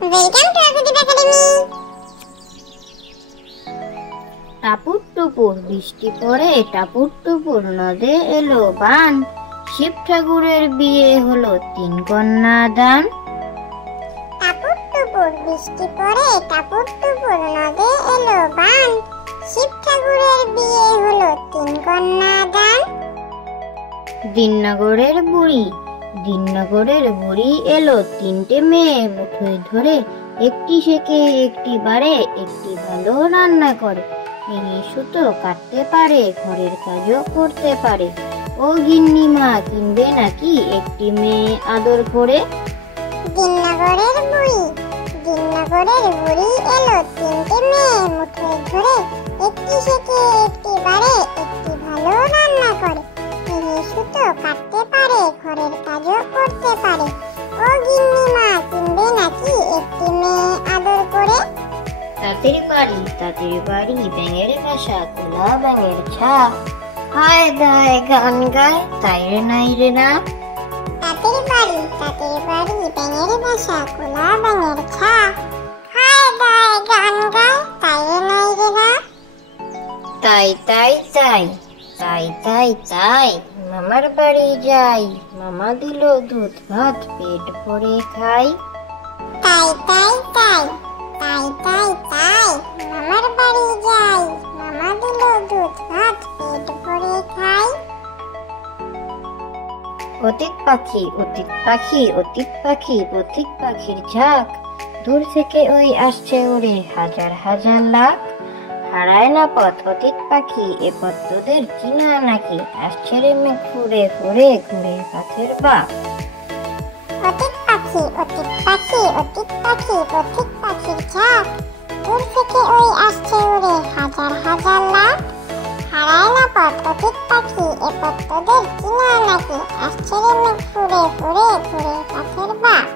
Welcome to Akudeep academy. টাপুর টুপুর বৃষ্টি পড়ে, টাপুর টুপুর নদে এলো বান, শিব ঠাকুরের বিয়ে হলো 3 কন্যা দান। টাপুর টুপুর বৃষ্টি পড়ে, টাপুর টুপুর নদে এলো বান, শিব ঠাকুরের বিয়ে হলো 3 কন্যা দান। দিননগরের বুড়ি এলো 3টে মেয়ে মুঠোয় ধরে, একটি শেখে একটি বাড়ে, একটি ভালো রান্না করে, ভেঙে সুতো কাটতে পারে, ঘরের কাজও করতে পারে। ও গিন্নি মা, কিনবে নাকি একটি মেয়ে আদর করে? দিননগরের বুড়ি এলো 3টে মেয়ে মুঠোয় ধরে, একটি শেখে একটি বাড়ে, একটি ভালো রান্না করে, ভেঙে সুতো কাটতে পারে, ঘরের কাজও করতে পারে। ও গিন্নি মা, কিনবে নাকি একটি মেয়ে আদর করে? তাঁতের বাড়ি ব্যাঙের বাসা, খোলা ব্যাঙের ছা, হায় গায় গান গায় তাই রে নাই রে না। তাঁতের বাড়ি ব্যাঙের বাসা, খোলা ব্যাঙের ছা, হায় গায় গান গায় তাই রে নাই রে না। তাই মামার বাড়ি যাই, মামা দিল দুধ ভাত, পেট ভরে খাই। তাই মামার বাড়ি যাই, মামা দিল দুধ ভাত, পেট ভরে খাই। অতীত পাখি পথিক পাখির ঝাঁক, দূর থেকে ওই আসছে ওরে হাজার হাজার লাখ। হারায় না পথ অতীত পাখি, এ পথ তোদের চিনা নাকি, আসছে রে মেঘ ফুরে ফুরে ঘুরে পথের বাপ। অতীত পাখি পথিক পাখির ঝাঁক, দূর থেকে ওই আসছে ওরে হাজার হাজার লাখ। হারায় না পথ অতীত পাখি, এ পথ তোদের চিনা নাকি, আসছে রে মেঘ ফুরে ফুরে ঘুরে পথের বাপ।